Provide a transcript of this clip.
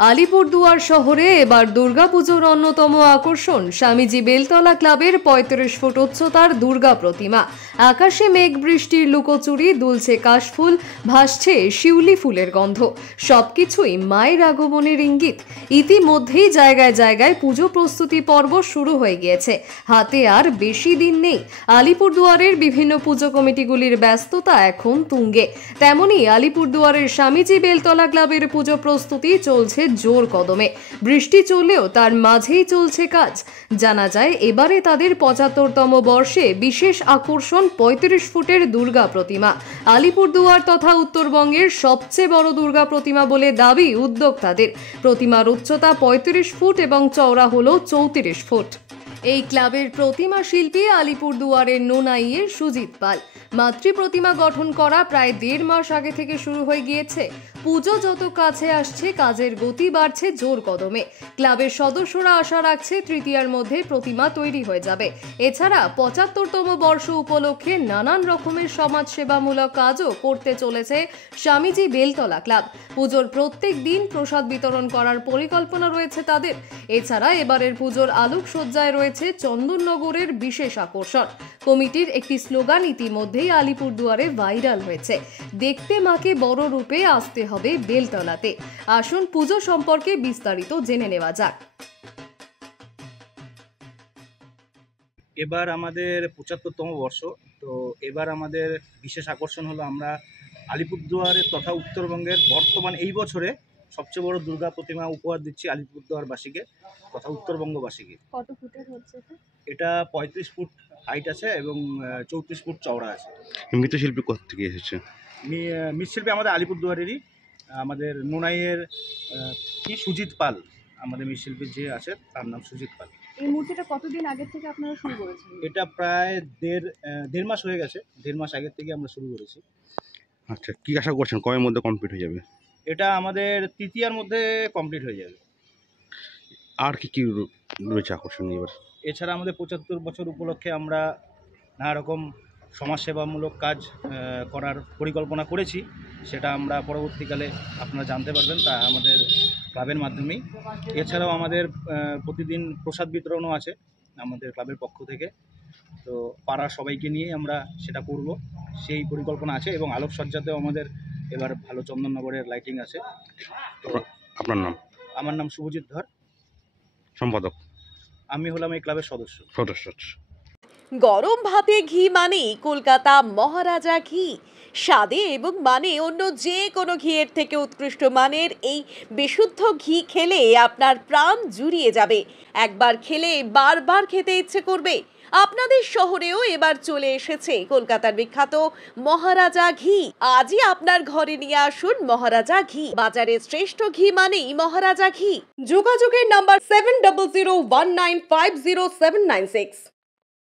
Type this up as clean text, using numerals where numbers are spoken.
আলিপুরদুয়ার শহরে এবার দুর্গাপুজোর অন্যতম আকর্ষণ স্বামীজি বেলতলা ক্লাবের ৩৫ ফুট উচ্চতার দুর্গা প্রতিমা। আকাশে মেঘ বৃষ্টির লুকোচুরি, দুলছে কাশফুল, ভাসছে শিউলি ফুলের গন্ধ। সবকিছুই মায়ের আগমনের ইঙ্গিত। ইতিমধ্যেই জায়গায় জায়গায় পুজো প্রস্তুতি পর্ব শুরু হয়ে গিয়েছে। হাতে আর বেশি দিন নেই। আলিপুরদুয়ারের বিভিন্ন পুজো কমিটিগুলির ব্যস্ততা এখন তুঙ্গে। তেমনি আলিপুরদুয়ারের স্বামীজি বেলতলা ক্লাবের পুজো প্রস্তুতি চলছে জোর কদমে। বৃষ্টি চললেও তার মাঝেই চলছে কাজ। জানা যায় এবারে তাদের ৭৫তম বর্ষে বিশেষ আকর্ষণ ৩৫ ফুটের দুর্গা প্রতিমা। আলিপুরদুয়ার তথা উত্তরবঙ্গের সবচেয়ে বড় দুর্গা প্রতিমা বলে দাবি উদ্যোক্তাদের। প্রতিমার উচ্চতা ৩৫ ফুট এবং চওড়া হলো ৩৪ ফুট। এই ক্লাবের প্রতিমা শিল্পী আলিপুরদুয়ারের নোনাইয়ের সুজিত পাল। মাতৃ প্রতিমা গঠন করা প্রায় ১.৫ মাস আগে থেকে শুরু হয়ে গিয়েছে। পুজো যত কাছে আসছে কাজের গতি বাড়ছে জোর কদমে। ক্লাবের সদস্যরা আশা রাখছে তৃতীয়ার মধ্যে প্রতিমা তৈরি হয়ে যাবে। এছাড়া ৭৫তম বর্ষ উপলক্ষে নানান রকমের সমাজসেবামূলক কাজও করতে চলেছে স্বামীজি বেলতলা ক্লাব। পুজোর প্রত্যেক দিন প্রসাদ বিতরণ করার পরিকল্পনা রয়েছে তাদের। এছাড়া এবারের পুজোর আলোকসজ্জায় রয়েছে চন্দননগরের বিশেষ আকর্ষণ। কমিটির একটি স্লোগান ইতিমধ্যেই আলিপুরদুয়ারে ভাইরাল হয়েছে, দেখতে মাকে বড় রূপে আসতে হবে বেলতলাতে। আসুন পুজো সম্পর্কে বিস্তারিত জেনে নেওয়া যাক। এবার আমাদের ৭৫তম বর্ষ। তো এবার আমাদের বিশেষ আকর্ষণ হলো আমরা আলিপুরদুয়ারের তথা উত্তরবঙ্গের বর্তমান এই বছরে সবচেয়ে বড় দুর্গা প্রতিমা উপহার দিচ্ছি আলিপুরদুয়ারবাসীকে তথা উত্তরবঙ্গবাসীকে। কত ফুটের হচ্ছে এটা ৩৫ ফুট হাইট আছে এবং ৩৪ ফুট চওড়া আছে। মৃৎশিল্পী কোথা থেকে এসেছে? মৃৎশিল্পী আমাদের আলিপুরদুয়ারেরই, আমাদের নোনাইয়ের কি সুজিত পাল, আমাদের মৃৎশিল্পী যে আছে তার নাম সুজিত পাল। এই মূর্তিটা কতদিন আগে থেকে আপনারা শুরু করেছেন? এটা প্রায় দেড় মাস হয়ে গেছে। ১.৫ মাস আগের থেকে আমরা শুরু করেছি। আচ্ছা, কি আশা করছেন কবের মধ্যে কমপ্লিট হয়ে যাবে? এটা আমাদের তৃতীয়ার মধ্যে কমপ্লিট হয়ে যাবে। আর কি কি রয়েছে আকর্ষণ এবার? এছাড়া আমাদের ৭৫ বছর উপলক্ষে আমরা নানা রকম সমাজসেবামূলক কাজ করার পরিকল্পনা করেছি। সেটা আমরা পরবর্তীকালে আপনারা জানতে পারবেন তা আমাদের ক্লাবের মাধ্যমেই। এছাড়াও আমাদের প্রতিদিন প্রসাদ বিতরণও আছে আমাদের ক্লাবের পক্ষ থেকে। তো পাড়ার সবাইকে নিয়ে আমরা সেটা করব, সেই পরিকল্পনা আছে। এবং আলোকসজ্জাতেও আমাদের এবার ভালো চন্দননগরের লাইটিং আছে। তো আপনার নাম? আমার নাম শুভজিৎ ধর, সম্পাদক। আমি হলাম এই ক্লাবের সদস্য। গরম ভাতে ঘি মানেই কলকাতা মহারাজা ঘি। স্বাদে এবং মানে অন্য যে কোনো ঘিয়ের থেকে উৎকৃষ্ট মানের এই বিশুদ্ধ ঘি খেলে আপনার প্রাণ জুড়িয়ে যাবে। একবার খেলে বারবার খেতে ইচ্ছে করবে। আপনাদের শহরেও এবার চলে এসেছে কলকাতার বিখ্যাত মহারাজা ঘি। আজই আপনার ঘরে নিয়ে আসুন মহারাজা ঘি। বাজারের শ্রেষ্ঠ ঘি মানেই মহারাজা ঘি। যোগাযোগের নাম্বার 7001950796।